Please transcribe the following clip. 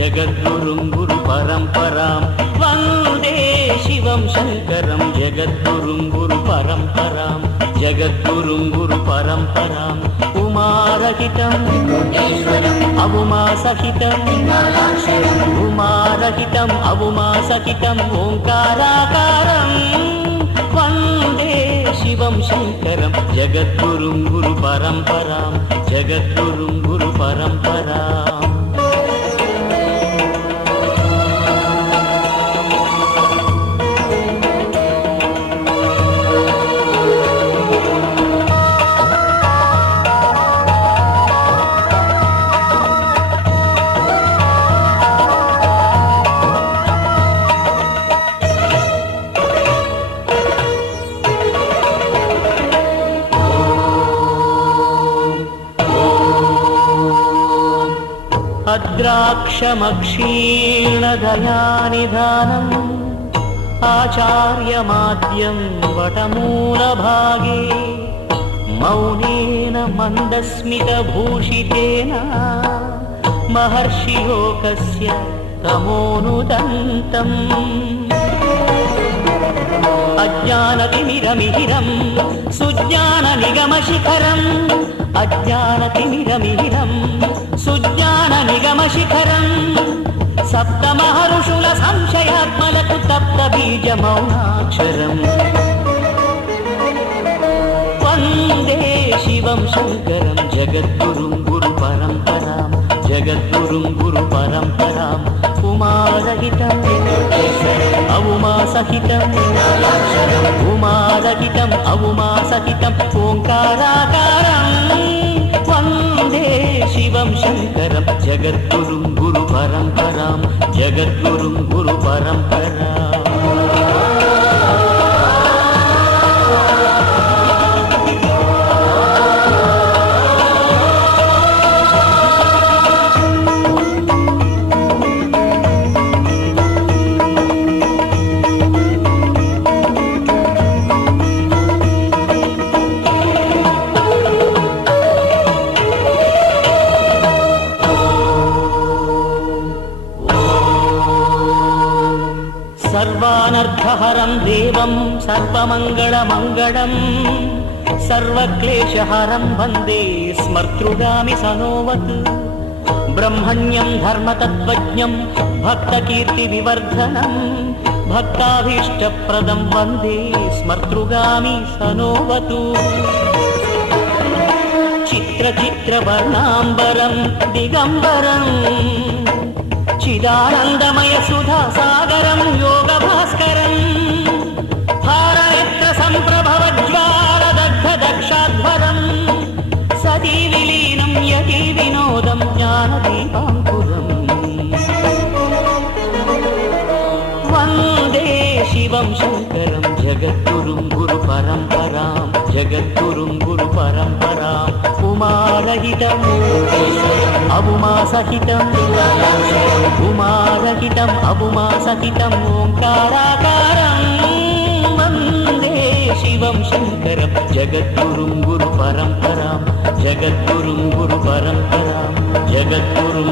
जगद्गुरुं गुरुपरम्परां वन्दे शिवं शङ्करं जगद्गुरुं गुरुपरम्परां जगद्गुरुं गुरुपरम्परां उमारहितम् अवुमासहितम् उमारहितम् अवुमासहितम् ओङ्काराकारं वन्दे शिवं शङ्करं जगद्गुरुं गुरुपरम्परां जगद्गुरुं गुरुपरम्पराम् अद्राक्षमक्षीणदयानिधानम् आचार्यमाद्यं वटमूलभागे मौनेन मन्दस्मितभूषितेन महर्षिलोकस्य तमोनुदन्तम् अज्ञानतिमिरमिहिरं सुज्ञाननिगमशिखरम् अज्ञानतिमिरमिहिरं सुज्ञाननिगमशिखरं सप्तमहर्षुल संशयात्मलकु तप्तबीजमौनाक्षरम् वन्दे शिवं शङ्करं जगद्गुरुं गुरुपरम्परां जगद्गुरुं गुरुपरम्पराम् उमारहितम् अवुमासहितम् उमारहितम् अवुमासहितम् ओङ्काराकारं वन्दे शिवं शङ्करं जगद्गुरुं गुरुपरम्परां जगद्गुरुं गुरुपरम्पराम् सर्वानर्थहरं देवं सर्वमङ्गलमङ्गलं सर्वक्लेशहरं वन्दे स्मर्तृगामि सनोवत् ब्रह्मण्यं धर्मतत्त्वज्ञं भक्तकीर्तिविवर्धनं भक्ताभीष्टप्रदं वन्दे स्मर्तृगामि सनोवतु चित्रचित्रवर्णाम्बरं दिगम्बरं चिदानन्दमय सुधासागरं योगभास्करं हारयत्र सम्प्रभवज्वालदग्धदक्षाध्वरं सती विलीनं यति विनोदं ज्ञानदीपाङ्कुरम् वन्दे शिवं शङ्करं जगद्गुरुं गुरुपरम्परां जगद्गुरुं गुरुपरम्पराम् उमारहितम् अवुमासहितम् उमारहितम् अवुमासहितम् ओङ्काराकारं वन्दे शिवं शङ्करं जगद्गुरुं गुरुपरम्परां जगद्गुरुं गुरुपरम्परां जगद्गुरुं